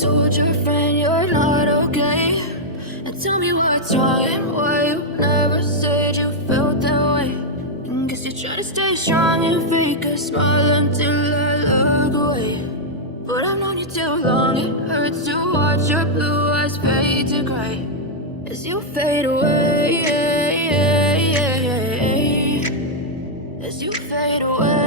told your friend you're not okay. And tell me what's wrong and why you never said you felt that way. And guess you try to stay strong and fake a smile until I look away. But I've known you too long, it hurts to watch your blue eyes fade to gray as you fade away, as you fade away.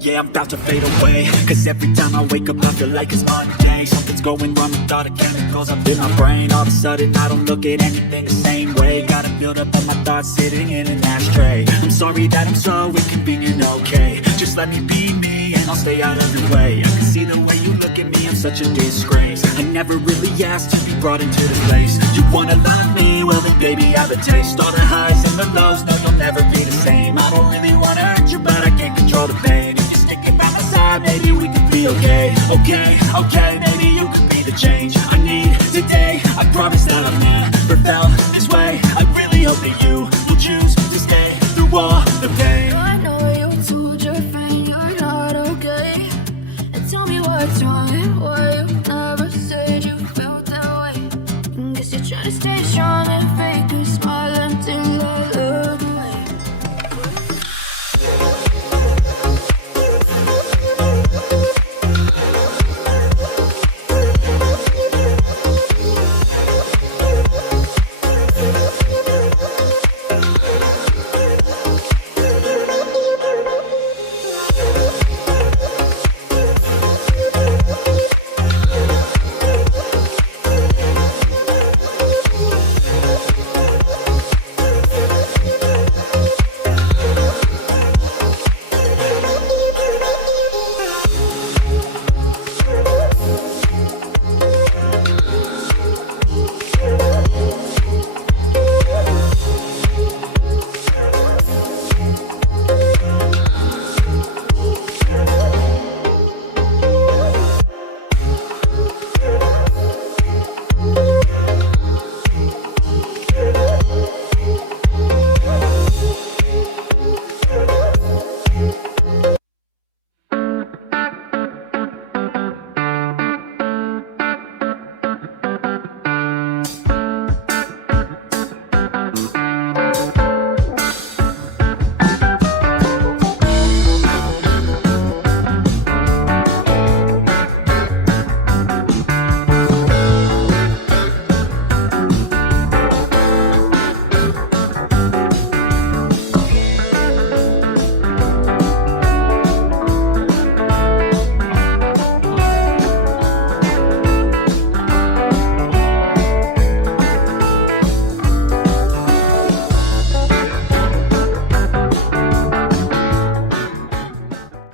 Yeah, I'm about to fade away, cause every time I wake up I feel like it's Monday. Something's going wrong with all the chemicals up in my brain. All of a sudden I don't look at anything the same way. Gotta build up all my thoughts sitting in an ashtray. I'm sorry that I'm so inconvenient, okay. Just let me be me and I'll stay out of your way. I can see the way you look at me, I'm such a disgrace. I never really asked to be brought into this place. You wanna love me? Well then baby I have a taste. All the highs and the lows, no you'll never be the same. I don't really wanna hurt you but I can't control the pain. If you're sticking by my side, maybe we could be okay. Okay, maybe you could be the change I need today. I promise that I've never felt this way. I really hope that you will choose to stay through all the pain. I know you told your friend you're not okay. And tell me what's wrong.